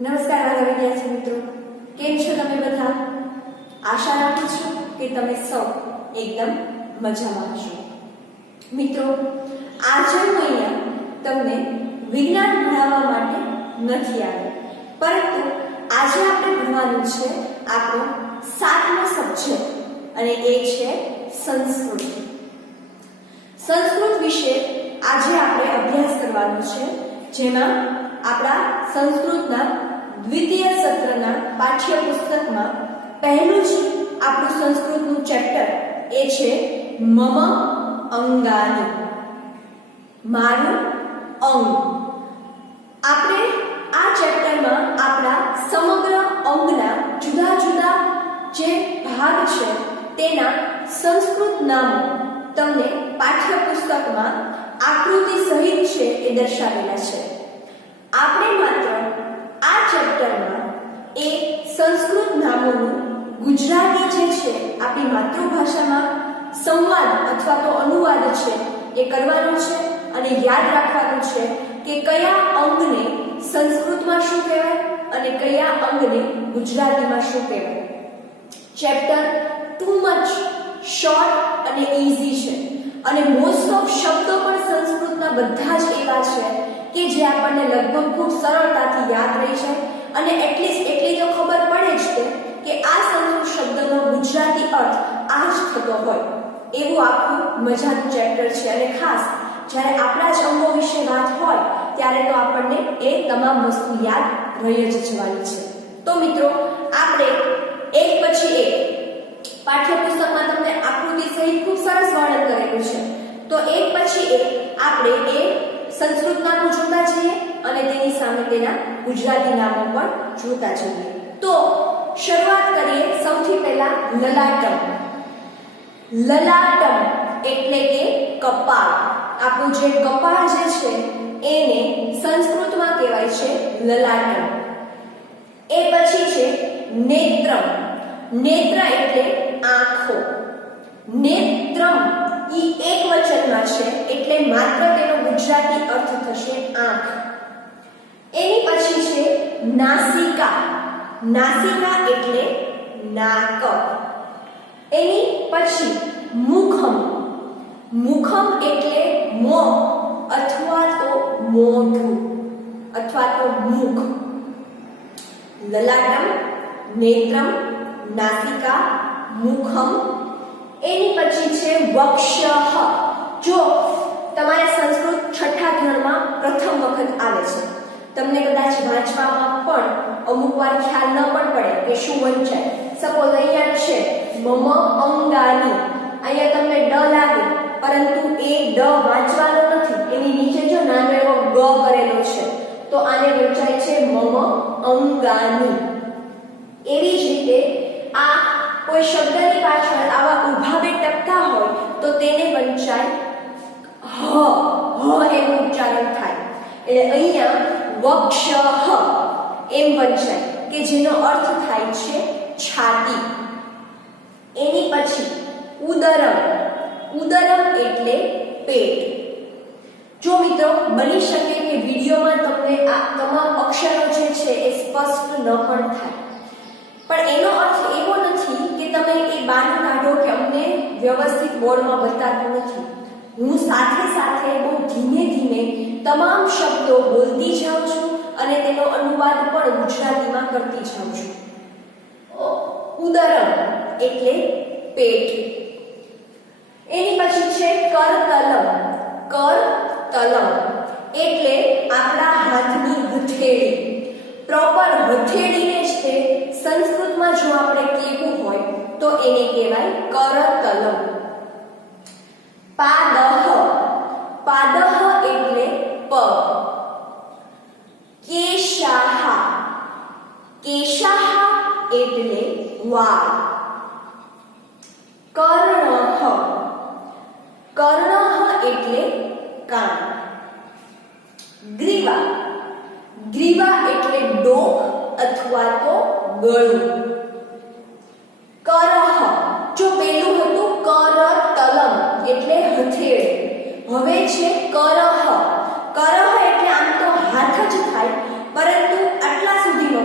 નમસ્કાર વાલા વિદ્યાર્થી મિત્રો, કેમ છો તમે બધા? આશા રાખું છું કે તમે સૌ એકદમ મજામાં હશો. મિત્રો, આજે હું અહીંયા તમને વિજ્ઞાન ભણાવવા માટે નથી આવી, પરંતુ આજે આપણે ભણવાનું છે આપણો 7મો સબ્જેક્ટ અને એ છે સંસ્કૃત. સંસ્કૃત વિશે આજે આપણે અભ્યાસ કરવાનો છે, જેમાં આપણા સંસ્કૃતના દ્વિતીય સત્રના પાઠ્યપુસ્તકમાં પહેલું જ આપણું સંસ્કૃતનું ચેપ્ટર એ છે મમ અંગાની, મારું અંગ. આપણે આ ચેપ્ટરમાં આપણા સમગ્ર અંગના જુદા જુદા જે ભાગ છે તેના સંસ્કૃત નામો તમને પાઠ્યપુસ્તકમાં આકૃતિ સહિત છે એ દર્શાવેલા છે. આપણે માત્ર આ ચેપ્ટરમાં એ સંસ્કૃત નામોનું ગુજરાતી જે છે આપણી માતૃભાષામાં સંવાદ અથવા તો અનુવાદ છે એ કરવાનો છે અને યાદ રાખવાનું છે કે કયા અંગને સંસ્કૃતમાં શું કહેવાય અને કયા અંગને ગુજરાતીમાં શું કહેવાય. ચેપ્ટર ટુ મચ શોર્ટ અને ઈઝી છે અને મોસ્ટ ઓફ શબ્દો પણ સંસ્કૃતના બધા જ એવા છે કે જે આપણને લગભગ ખૂબ સરળતાથી યાદ રહી જાય અને એટલીસ્ટ એટલી તો ખબર પડે જ કે આ સંસ્કૃત શબ્દનો ગુજરાતી અર્થ આ જ થતો હોય એવું આખું મજાનું ચેપ્ટર છે. અને ખાસ જ્યારે આપણા જ અંગો વિશે વાત હોય ત્યારે તો આપણને એ તમામ વસ્તુ યાદ રહી જ જવાની છે. તો મિત્રો, આપણે એક પછી એક પાઠ્યપુસ્તકમાં તમને આકૃતિ સહિત ખૂબ સરસ વર્ણન કરેલું છે, તો એક પછી એક આપણે એ સંસ્કૃત નામો જોતા જઈએ અને તેની સામે તેના ગુજરાતી નામો પણ જોતા જઈએ. તો શરૂઆત કરીએ સૌથી પહેલા લલાટમ. લલાટમ એટલે કે કપાળ. આપણું જે કપાળ જે છે એને સંસ્કૃતમાં કહેવાય છે લલાટમ. એ પછી છે નેત્રમ. નેત્ર એટલે આંખો. નેત્રમ ઈ એક વચનમાં છે એટલે માત્ર તેનો ગુજરાતી અર્થ થશે આંખ. એની પછી છે નાસિકા. નાસિકા એટલે નાક. એની પછી મુખમ. મુખમ એટલે મોં અથવા તો મોઢું અથવા તો મુખ. લલાટમ, નેત્રમ, નાસિકા, મુખમ. એની પછી છે વક્ષઃ. જો તમારે સંસ્કૃત છઠ્ઠા ધોરણમાં પ્રથમ વખત આવે છે, તમને કદાચ વાંચવામાં પણ અમુક વાર ખ્યાલ ન પણ પડે કે શું વંચાય. સપોઝ અહીંયા છે મમ અંગાની, અહીંયા તમને ડ લાગે પરંતુ એ ડ વાંચવાનો નથી, એની નીચે જો નાનો એવો ગ કરેલો છે તો આને વંચાય છે મમ અંગાની. એવી જ રીતે આ કોઈ શબ્દની પાછળ આવા ઊભા બે ટપકા હોય તો તેને વંચાય હ. હ એનું ઉચ્ચારણ થાય એટલે અહીંયા વક્ષઃ એમ વંચાય કે જેનો અર્થ થાય છે છાતી. એની પછી ઉદરમ. ઉદરમ એટલે પેટ. જો મિત્રો બની શકે કે વિડીયોમાં તમને આ તમામ અક્ષરો જે છે એ સ્પષ્ટ ન પણ થાય, પણ એનો અર્થ એવો નથી કે તમે એ બહાનું કાઢો કે અમને વ્યવસ્થિત બોર્ડમાં બતાવતું નથી. હું સાથે સાથે બહુ ધીમે ધીમે તમામ શબ્દો બોલતી જાઉં છું અને તેનો અનુવાદ પણ ગુજરાતીમાં કરતી જાઉં છું. ઉદરમ એટલે પેટ. એની પછી છે કરતલમ. કરતલમ એટલે આપણા હાથની હથેળી. પ્રોપર હથેળીને જ તે સંસ્કૃતમાં જો આપણે કહેવું હોય તો એને કહેવાય કરતલમ. પાદઃ. પાદઃ એટલે પગ. કેશાહ. કેશાહ એટલે વાળ. કર્ણઃ. કર્ણઃ એટલે કાન. ગ્રીવા. ગ્રીવા એટલે ડોક અથવા તો ગળું. કરહ. જો પેલું હતું કરતલમ એટલે હથેળી, હવે છે કરહ. કરહ એટલે આમ તો હાથ જ થાય પરંતુ આટલા સુધીનો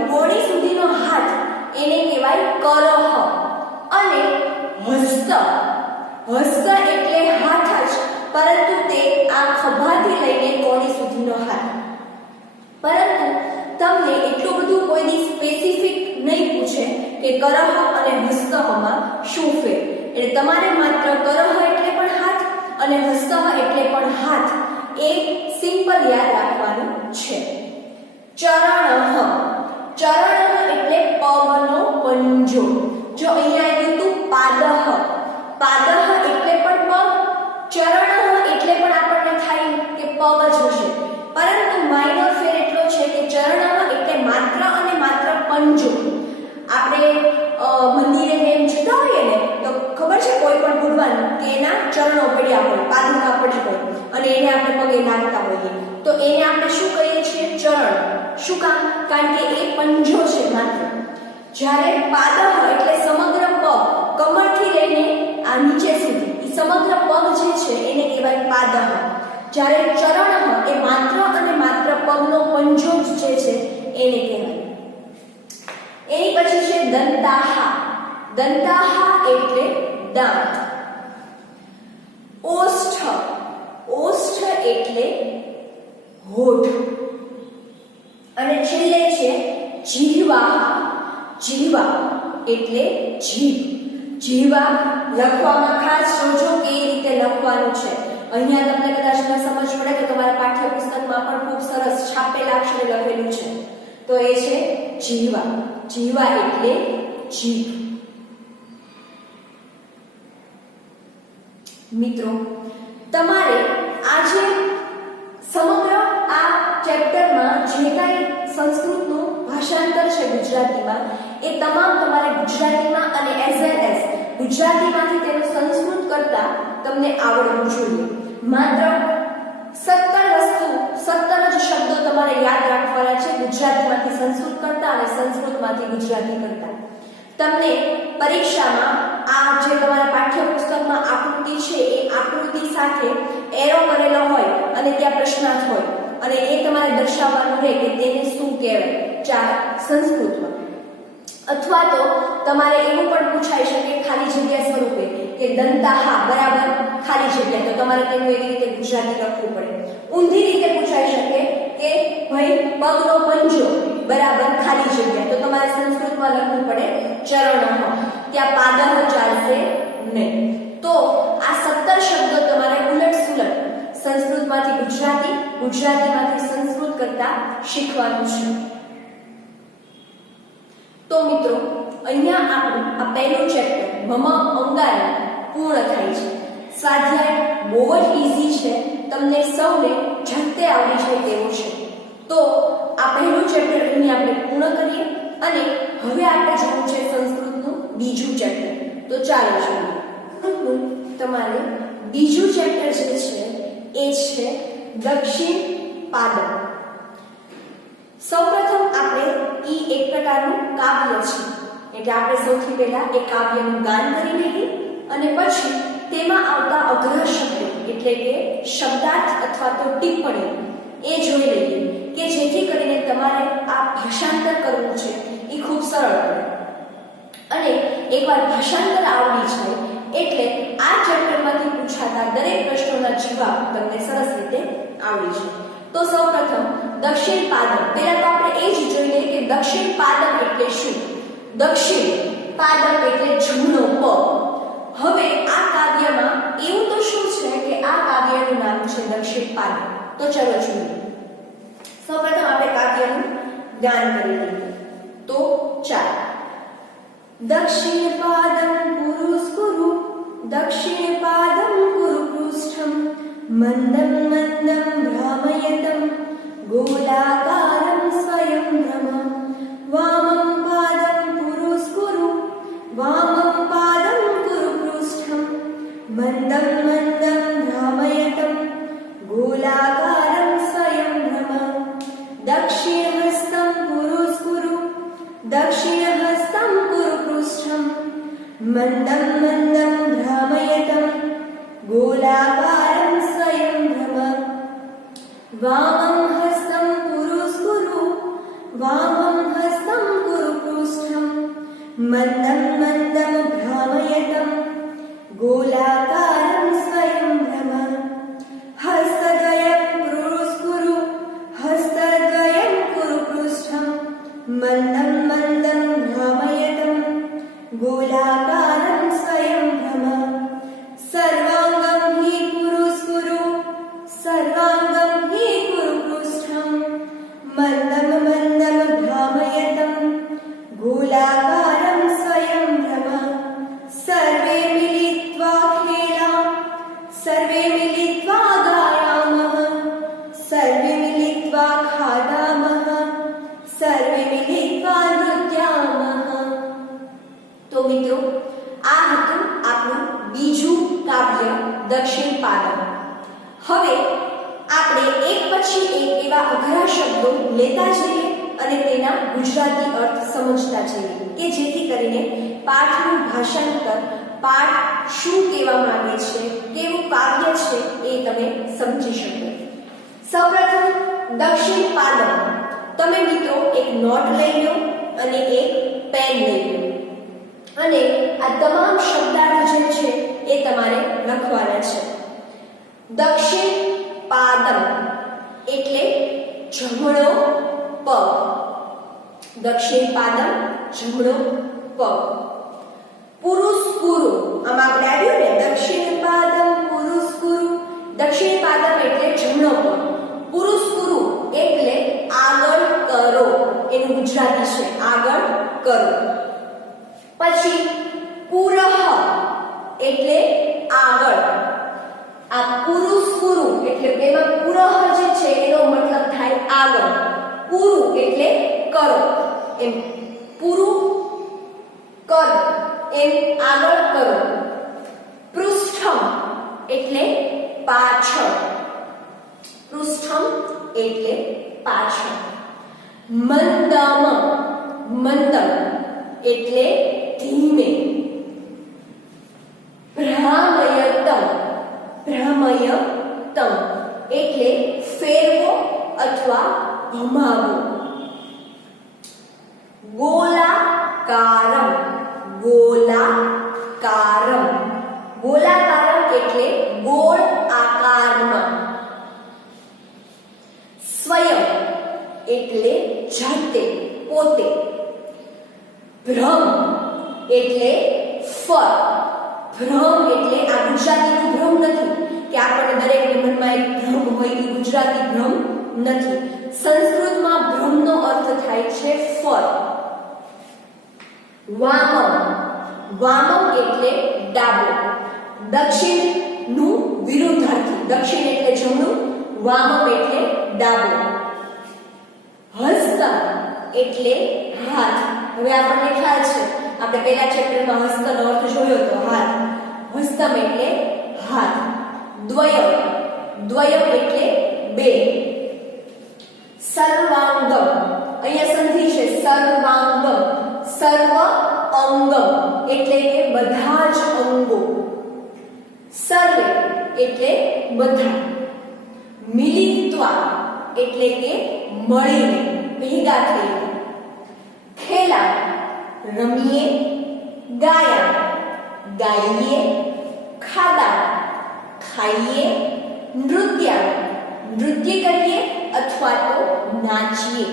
સ્પેસિફિક નહીં પૂછે કે કરહ અને હસ્તમાં શું ફેર. એટલે તમારે માત્ર કરહ એટલે પણ હાથ અને હસ્ત એટલે પણ હાથ એ સિમ્પલ યાદ રાખવાનું છે. ચરણઃ, ચરણઃ એટલે પગનો પંજો. જો અહીંયા આવ્યું હતું પાદઃ, પાદઃ એટલે પણ પગ, ચરણઃ એટલે પણ આપણને થાય કે પગ જ હશે, પરંતુ માઇનર ફેર એટલો છે કે ચરણઃ એટલે માત્ર અને માત્ર પંજો. આપણે મંદિરે એમ જતા હોઈએ ને તો ખબર છે કોઈ પણ ભગવાન કે એના ચરણો પડ્યા હોય, પાદુકા પડી હોય અને એને આપણે પગે લાગતા હોઈએ તો એને આપણે શું કહીએ છીએ? ચરણ. શું કામ? કારણ કે એ પંજો છે માત્ર. જ્યારે પાદઃ એટલે સમગ્ર પગ, કમરથી લઈને આ નીચે સુધી એ સમગ્ર પગ જે છે એને કહેવાય પાદઃ. જ્યારે ચરણઃ એ માત્ર અને માત્ર પગનો પંજો જે છે એને કહેવાય. એની પછી છે દંતાહ. દંતાહ એટલે દાંત. ઓષ્ઠ, ઓષ્ઠ એટલે હોઠ. અને છેલ્લે છે જીહ્વા. જીહ્વા એટલે જીભ. જીહ્વા લખવામાં ખાસ જોજો કે એ રીતે લખવાનું છે. અહીંયા તમને કદાચ ન સમજ પડે તો તમારા પાઠ્યપુસ્તકમાં પણ ખૂબ સરસ છાપેલા અક્ષરે લખેલું છે. તો એ છે જીહ્વા. જીહ્વા એટલે જીભ. મિત્રો, તમારે આજે સમગ્ર આ ચેપ્ટરમાં જે કાંઈ સંસ્કૃતનું ભાષાંતર છે ગુજરાતીમાં એ તમામ તમારે ગુજરાતીમાં અને એઝ વેલ એઝ ગુજરાતીમાંથી તેનું સંસ્કૃત કરતા તમને આવડવું જોઈએ. માત્ર 17 જ શબ્દો તમારે યાદ રાખવાના છે ગુજરાતીમાંથી સંસ્કૃત કરતા અને સંસ્કૃતમાંથી ગુજરાતી કરતા. તમને પરીક્ષામાં આ જે તમારા પાઠ્યપુસ્તકમાં આકૃતિ છે એ આકૃતિ સાથે એરો કરેલો હોય અને ત્યાં પ્રશ્નાર્થ હોય અને એ તમારે દર્શાવવાનું રહે કે તેને શું કહેવાય સંસ્કૃતમાં. અથવા તો તમારે એવું પણ પૂછાઈ શકે ખાલી જગ્યા સ્વરૂપે કે દંતાહ બરાબર ખાલી જગ્યા, તો તમારે તેનું એવી રીતે ગુજરાતી લખવું પડે. ઊંધી રીતે પૂછાઈ શકે કે ભાઈ પગનો પંજો બરાબર ખાલી જગ્યા, તો તમારે સંસ્કૃતમાં લખવું પડે ચરણઃ. ત્યાં પાદઃ ચાલશે નહીં. તો આ 17 શબ્દો તમારે ઉલટ સુલટ સંસ્કૃતમાંથી ગુજરાતી, ગુજરાતીમાંથી સંસ્કૃત કરતા શીખવાનું છે. તો મિત્રો, અહીંયા આપણું આ પહેલું ચેપ્ટર મમ અંગારા પૂર્ણ થાય છે. સ્વાધ્યાય બહુ જ ઈઝી છે, તમને સૌને ઝડપે આવડી જાય તેવું છે. તો આ પહેલું ચેપ્ટર અહીં આપણે પૂર્ણ કરીએ અને હવે આપણે જોવું છે સંસ્કૃતનું બીજું ચેપ્ટર. તો ચાલો જોઈએ. તમારે બીજું ચેપ્ટર જે છે એ છે દક્ષિણ પાદમ. સૌપ્રથમ આપણે એક પ્રકારનું કાવ્ય છે, એટલે આપણે સૌથી પહેલા એ કાવ્યનું ગાન કરી લઈએ અને પછી તેમાં આવતા અઘરા શબ્દો એટલે કે શબ્દાર્થ અથવા તો ટિપ્પણી એ જોઈ લઈએ કે જેથી કરીને તમારે આ ભાષાંતર કરવું છે એ ખૂબ સરળ પડે. અને એકવાર ભાષાંતર આવડી જાય એટલે આ ચેપ્ટરમાંથી પૂછાતા દરેક પ્રશ્નોના જવાબ તમને સરસ રીતે આવડી જાય. તો સૌપ્રથમ દક્ષિણ પાદમ. પહેલા તો આપણે એ જ જોઈ લઈએ કે દક્ષિણ પાદમ એટલે શું. દક્ષિણ પાદમ એટલે જમણો પગ. હવે આ કાવ્યમાં એવું તો શું છે કે આ કાવ્યનું નામ છે દક્ષિણ પાદમ. તો ચલો જોઈએ. સૌપ્રથમ આપણે કાવ્યનું ગાન કરી લઈએ. તો ચાલો. દક્ષિણ પાદમ પુરુસ્કુરુ, દક્ષિણ પાદમ કુરુ પૃષ્ઠમ, મંદમ મંદમ ભ્રામયતમ ગોલાકારમ સ્વયં ભ્રમ, વામમ પાદમ પુરુસ્કુરુ, વામમ પાદમ કુરુ પૃષ્ઠમ, મંદમ મંદમ ભ્રામયતમ ગોલાકારમ સ્વયં ભ્રમ, દક્ષિણ હસ્તમ પુરુસ્કુરુ, દક્ષિણ હસ્તમ કુરુ પૃષ્ઠમ, મંદમ મંદમ ભ્રામયતમ ગોલાકારમ સ્વયં ભ્રમ, વામમ હસ્તમ પુરુસ્કુરુ, વામમ હસ્તમ કુરુ પૃષ્ઠમ, મંદમ મંદમ ભ્રામયતમ ગોલાકારમ સ્વયં ભ્રમ, હસ્તદ્વયં પુરુસ્કુરુ, હસ્તદ્વયં કુરુ પૃષ્ઠમ, મંદમ મિત્રો આ હતું આપણું બીજું કાવ્ય દક્ષિણ પાદમ. હવે આપણે એક પછી એક એવા અઘરા શબ્દો લેતા જઈએ અને તેના ગુજરાતી અર્થ સમજતા જઈએ કે જેથી કરીને પાઠનું ભાષાંતર, પાઠ શું કહેવા માંગે છે, કેવું કાવ્ય છે એ તમે સમજી શકો. સૌપ્રથમ દક્ષિણ પાદમ. તમે મિત્રો એક નોટ લઈ લો અને એક પેન લઈ લો અને આ તમામ શબ્દાર્થ જે છે એ તમારે લખવાના છે. દક્ષિણ પાદમ એટલે જમણો પગ. દક્ષિણ પાદમ જમણો પગ. પુરુષકુરુ, આમ આપણે આવ્યું ને દક્ષિણ પાદમ પુરુષકુરુ. દક્ષિણ પાદમ એટલે જમણો પગ. પુરુષકુરુ એટલે આગળ કરો, એનું ગુજરાતી છે આગળ કરો. પછી પુરહ એટલે આગળ. આ પુરુષકુરુ એટલે એમાં પુરહ જે છે એનો મતલબ થાય આગળ. પુરુ એટલે કરો, એમ પૂરું કર, એમ આગળ કરો. પૃષ્ઠમ એટલે પાછળ. પૃષ્ઠમ એટલે પાછળ. મંદમ, મંદમ એટલે ધીમે. ભ્રામયતમ, ભ્રામયતમ એટલે ફેરવો અથવા ભમાવો. ગોલાકારમ, ગોલાકારમ. ગોલાકારમ એટલે ગોળ આકારમાં. સ્વયં એટલે જાતે, પોતે. ભ્રમ એટલે ફર. ભ્રમ એટલે આ ગુજરાતીનું ભ્રમ નથી કે આપણને દરેકને મનમાં એક ભ્રમ હોય, એ ગુજરાતી ભ્રમ નથી. સંસ્કૃતમાં ભ્રમનો અર્થ થાય છે ફર. વામમ, વામમ એટલે ડાબો. દક્ષિણનું વિરુદ્ધાર્થી. દક્ષિણ એટલે જમણું, વામમ એટલે ડાબો. હસ્તમ એટલે હાથ. હવે આપણને ખ્યાલ છે, આપણે પહેલા ચેપ્ટરમાં હસ્તનો અર્થ જોયો તો હાથ. હસ્તમ એટલે હાથ. દ્વયમ, દ્વયમ એટલે બે. સર્વાંગમ, અહીંયા સંધિ છે સર્વાંગમ. સર્વ અંગમ એટલે કે બધા જ અંગો. સર્વે એટલે બધા. મિલિત્વા એટલે કે મળીને, ભેગા થઈને. ખેલા રમીએ. ગાયા ગાઈએ. ખાધા ખાઈએ. નૃત્ય નૃત્ય કરીએ અથવા તો નાચીએ.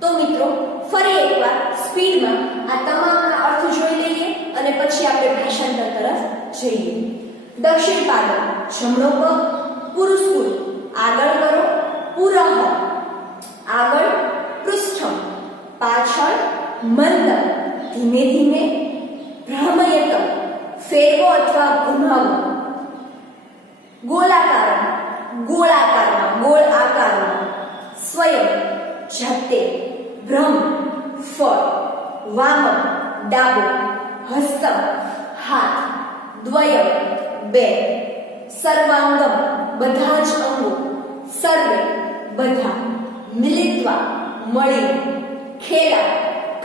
તો મિત્રો ફરી એકવાર સ્પીડમાં આ તમામના અર્થ જોઈ લઈએ અને પછી આપણે ભાષાંતર તરફ જઈએ. દક્ષિણ પાદમ જમણો પગ. પુરુષકુરુ આગળ કરો. પુરહ આગળ. પૃષ્ઠમ પાછળ. મંદમ ધીમે ધીમે. ભ્રામયતમ ફેરવો અથવા ઘુમાવો. ગોલાકારમ ગોળાકારમાં, ગોળ આકારમાં. સ્વયં જાતે. ભ્રમ ફળ. વામમ ડાબો. હસ્તમ હાથ. દ્વયમ બે. સર્વાંગમ બધા જ અંગો. સર્વે બધા. મિલિત્વા મળી. ખેલા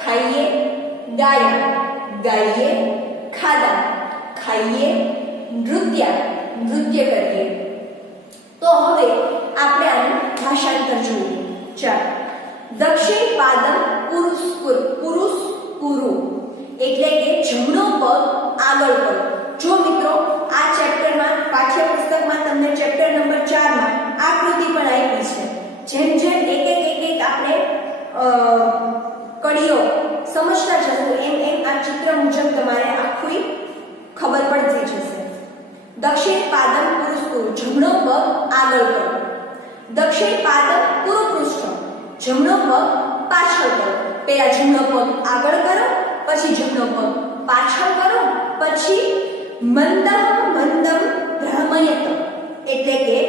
ખાઈએ. ગાયા ગાઈએ. ખાધા ખાઈએ. નૃત્ય નૃત્ય કરીએ. તો હવે આપણે આનું ભાષાંતર જોઈએ. ચાલો. દક્ષિણ પાદમ પુરુષકુરુ એટલે કે જમણો પગ આગળ કરો. જો મિત્રો આ ચેપ્ટરમાં પાઠ્યપુસ્તકમાં તમને ચેપ્ટર નંબર 4 માં આકૃતિ પણ આપી છે. જેમ જેમ એક આપણે કડીઓ સમજતા જશો એમ એમ આ ચિત્ર મુજબ તમારે આખું ખબર પડતી જશે. દક્ષિણ પાદમ પુરુષકુરુ જમણો પગ આગળ કરો. દક્ષિણ પાદમ પુરુપૃષ્ઠ જમણો પગ પાછળ કરો. પહેલા જમણો પગ આગળ કરો, પછી જમણો પગ પાછળ કરો, પછી મંદમ મંદમ ભ્રામયતમ એટલે કે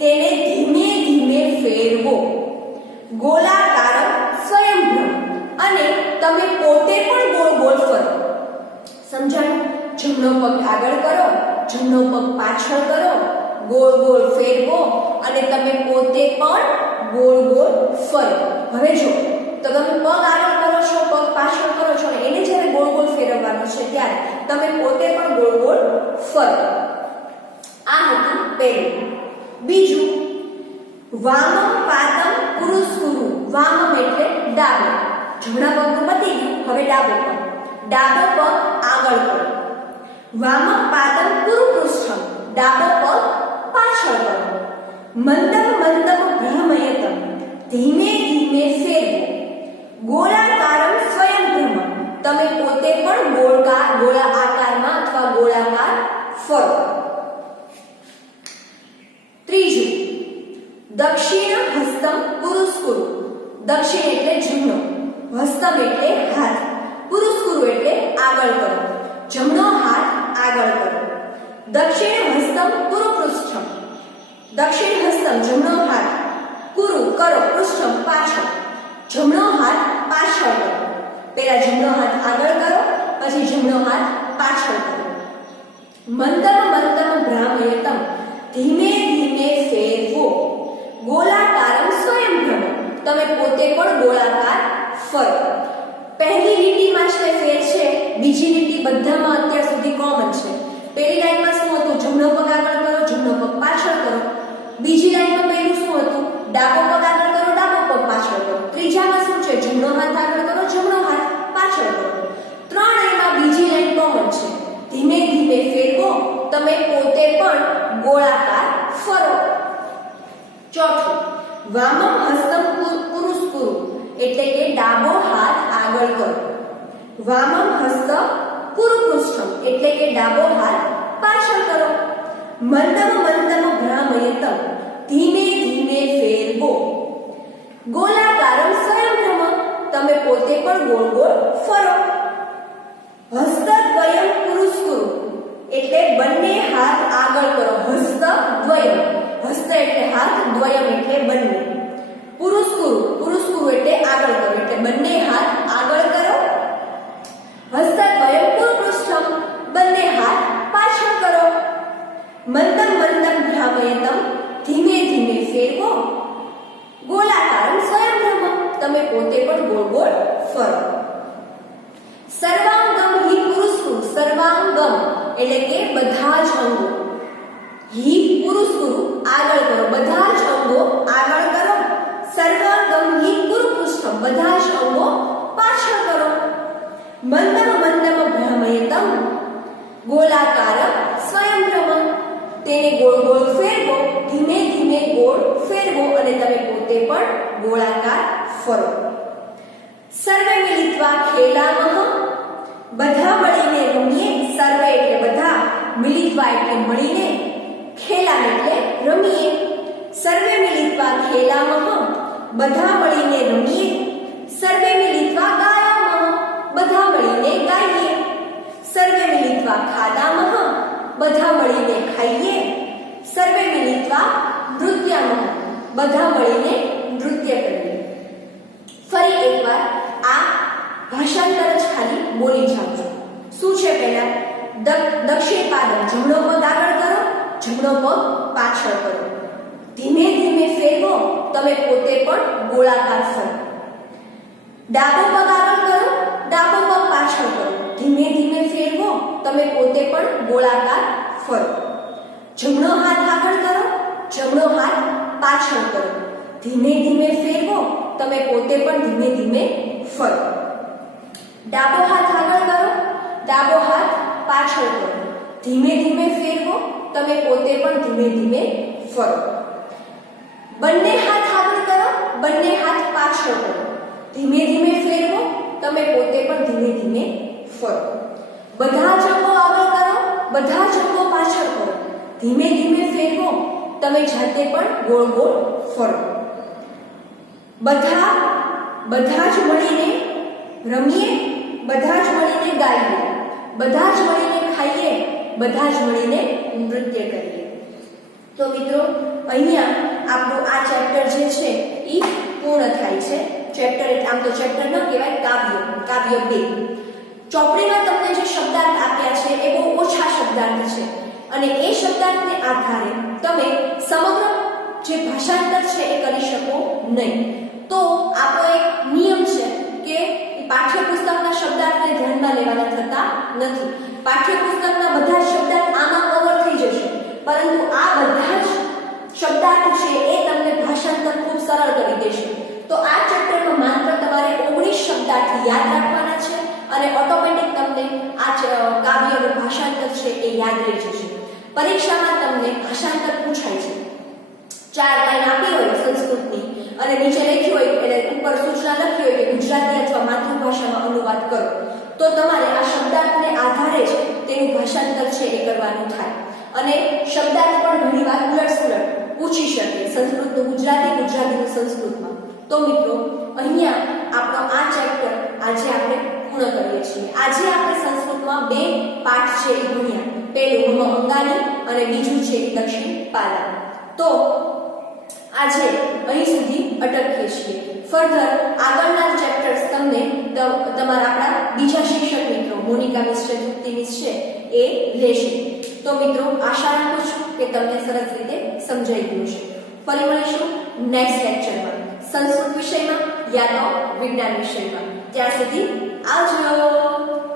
તેને ધીમે ધીમે ફેરવો. ગોલાકાર સ્વયંભ્રમ અને તમે પોતે પણ ગોળ ગોળ ફરો. પાછળ કરો, ગોળ ગોળ ફેરવો અને તમે પોતે પણ ગોળ ગોળ ફરો. હવે જો તો તમે પગ આગળ કરો છો, પગ પાછળ કરો છો અને એને જ્યારે ગોળ ગોળ ફેરવવાનો છે ત્યારે તમે પોતે પણ ગોળ ગોળ ફરો. આ હતું પહેલું. બીજું, વામમ પાદમ પુરુસ્કુરુ. વામમ એટલે ડાબો. જમણા પગનું પતી ગયું, હવે ડાબો પગ. ડાબો પગ આગળ કરો. વામમ પાદમ પુરુપૃષ્ઠમ. ડાબો પગ પાછળ કરો. મંદમ મંદમ ભ્રમયતમ. ધીમે ધીમે ફેરવો. ગોળાકારમ સ્વયં ભ્રમ. તમે પોતે પણ ગોળા આકારમાં અથવા ગોળાકાર ફરો. ત્રીજું, દક્ષિણ હસ્તમ પુરુસ્કુરુ. દક્ષિણ એટલે જમણો, હસ્તમ એટલે હાથ, પુરુસ્કુરુ એટલે આગળ કરો. જમણો હાથ આગળ કરો. દક્ષિણ હસ્તમ પુરુપૃષ્ઠમ. દક્ષિણ હસ્તમ જમણો હાથ, પુરુ કરો, પૃષ્ઠમ પાછળ. જમણો હાથ પાછળ કરો. પહેલા જમણો હાથ આગળ કરો, પછી જમણો હાથ પાછળ કરો. મંદમ મંદમ ભ્રામયતમ. ધીમે ધીમે ફેરવો. ગોળાકારમ સ્વયં ભ્રમ. તમે પોતે પણ ગોળાકાર ફરો. પહેલી લીટીમાં છે ફેર છે, બીજી લીટી બધામાં અત્યાર સુધી કોમન છે. પહેલી લાઈનમાં શું હતું? જમણો પગ આગળ કરો, જમણો પગ પાછળ કરો. બીજી લાઈનમાં પહેલું શું હતું? ડાબો પગ આગળ કરો, ડાબો પગ પાછળ કરો. ત્રીજામાં શું છે? જમણો હાથ આગળ કરો, જમણો હાથ પાછળ કરો. ત્રણેયમાં બીજી લાઈન કોમન છે. ધીમે ધીમે ફેરવો. તમે પોતે પણ ગોળાકાર ફરો. ચોથું, વામમ હસ્તમ પુરુસ્કુરુ એટલે કે ડાબો હાથ આગળ કરો. વામમ હસ્ત પુરુપૃષ્ઠમ એટલે કે ડાબો હાથ પાછળ કરો. મંદમ મંદમ ભ્રામયતમ. ધીમે ધીમે ફેરવો. ગોળાકારમ સ્વયંભ્રમ. તમે પોતે પણ ગોળ ગોળ ફરો. હસ્તદ્વયમ પુરુસ્કુરુ એટલે બંને હાથ આગળ કરો. હસ્તદ્વયમ. હસ્ત એટલે હાથ, દ્વયમ એટલે બંને. પુરુસ્કુરુ. પુરુસ્કુરુ એટલે આગળ કરો, એટલે બંને હાથ આગળ કરો. હસ્તદ્વયમ પુરુપૃષ્ઠમ. બંને હાથ પાછળ કરો. મંદમ મંદમ ભ્રામયતમ. ધીમે ધીમે ફેરવો. ગોળાકારમ સ્વયંભ્રમ. તમે પોતે પણ ગોળ ગોળ ફરો. સર્વાંગમ હિ પુરુસ્કુરુ. સર્વાંગમ એટલે કે બધા જ અંગો. હિ પુરુસ્કુરુ આગળ કરો, બધા જ અંગો આગળ કરો. સર્વાંગમ હિ પુરુપૃષ્ઠમ. બધા જ અંગો પાછળ કરો. મંદમ મંદમ ભ્રમયતમ. ગોળાકાર સ્વયંભ્રમ. તેને ગોળ ગોળ ફેરવો. ધીમે ધીમે ગોળ ફેરવો અને તમે પોતે પણ ગોળાકાર ફરો. સર્વે મિલિત્વા ખેલામઃ. બધા મળીને રમીએ. સર્વે એટલે બધા, મિલિત્વા એટલે મળીને, ખેલામ એટલે રમીએ. સર્વે મિલિત્વા ખેલામઃ. બધા મળીને રમીએ. સર્વે મિલિત્વા ગાયામઃ. બધા મળીને ગાઈએ. સર્વે મિલિત્વા ખાદામઃ. બધા મળીને ખાઈએ. સર્વે મિલિત્વા નૃત્યામઃ. બધા મળીને નૃત્ય કરીએ. ફરી એકવાર આ ભાષાંતર જ ખાલી બોલી જાઉં છું. શું છે? પહેલા દક્ષિણ પાદમ. જમણો પગ આગળ કરો, જમણો પગ પાછળ કરો. ધીમે ધીમે ફેરવો. તમે પોતે પણ ગોળાકાર ફરો. ડાબો પગ આગળ કરો, ડાબો પગ પાછળ કરો. ધીમે ધીમે ફેરવો. તમે પોતે પણ ગોળાકાર ફરો. જમણો હાથ આગળ કરો, જમણો હાથ પાછળ કરો. ધીમે ધીમે ફેરવો. તમે પોતે પણ ધીમે ધીમે ફરો. ડાબો હાથ આગળ કરો, ડાબો હાથ પાછળ કરો. ધીમે ધીમે ફેરવો. તમે પોતે પણ ધીમે ધીમે ફરો. બંને હાથ આગળ કરો, બંને હાથ પાછળ કરો. ધીમે ધીમે ફેરવો. તમે પોતે પણ ધીમે ધીમે ફરો. બધા જ અંગો આગળ કરો, બધા જ અંગો પાછળ કરો. ધીમે ધીમે ફેરવો. તમે જાતે પણ ગોળ ગોળ ફરો. બધા જ મળીને રમીએ. બધા જ મળીને ગાઈએ. બધા જ મળીને ખાઈએ. બધા જ મળીને નૃત્ય કરીએ. તો મિત્રો, અહીંયા આપણું આ ચેપ્ટર જે છે એ પૂર્ણ થાય છે. ચેપ્ટર એટલે આમ તો ચેપ્ટર ન કહેવાય, કાવ્ય 2. ચોપડીમાં તમને જે શબ્દાર્થ આપ્યા છે એ બહુ ઓછા શબ્દાર્થ છે. અને એ શબ્દાર્થને આધારે તમે સમગ્ર જે ભાષાંતર છે એ કરી શકો નહીં. તો આપણો એક નિયમ છે કે પાઠ્યપુસ્તકના શબ્દાર્થને ધ્યાનમાં લેવાના થતા નથી. પાઠ્યપુસ્તકના બધા શબ્દાર્થ આમાં કવર થઈ જશે, પરંતુ આ બધા જ શબ્દાર્થ છે એ તમને ભાષાંતર ખૂબ સરળ કરી દેશે. તો આ ચેપ્ટરમાં માત્ર તમારે 19 શબ્દાર્થ યાદ રાખવાના છે અને ઓટોમેટિક તમને આ કાવ્યનું ભાષાંતર છે એ યાદ રહી જશે. પરીક્ષામાં તમને ભાષાંતર પૂછાય છે, 4 લાઈન આપી હોય સંસ્કૃતની અને નીચે લખ્યું હોય એટલે ઉપર સૂચના લખી હોય કે ગુજરાતી અથવા માતૃભાષામાં અનુવાદ કરો, તો તમારે આ શબ્દાર્થને આધારે જ તેનું ભાષાંતર છે એ કરવાનું થાય. અને શબ્દાર્થ પણ ઘણીવાર ઉલટ-સુલટ પૂછી શકે, સંસ્કૃતનું ગુજરાતી, ગુજરાતીનું સંસ્કૃતમાં. તો મિત્રો અહીંયા આપણો આ ચેપ્ટર આજે આપણે પૂર્ણ કરીએ છીએ. આજે આપણે સંસ્કૃતમાં 2 પાઠ છે એ ભણ્યા. પહેલું મમ અંગાની અને બીજું છે દક્ષિણ પાલા. તો આજે અહીં સુધી અટકીએ છીએ. ફર્ધર આગળના ચેપ્ટર્સ તમને તમારા આપણા બીજા શિક્ષક મિત્રો મોનિકા મિસ છે, તૃપ્તિ મિસ છે એ લેશે. તો મિત્રો આશા રાખું છું કે તમને સરસ રીતે સમજાઈ ગયું છે. ફરી મળીશું નેક્સ્ટ લેક્ચરમાં સંસ્કૃત વિષયમાં યા તો વિજ્ઞાન વિષયમાં. ત્યાં સુધી આવજો.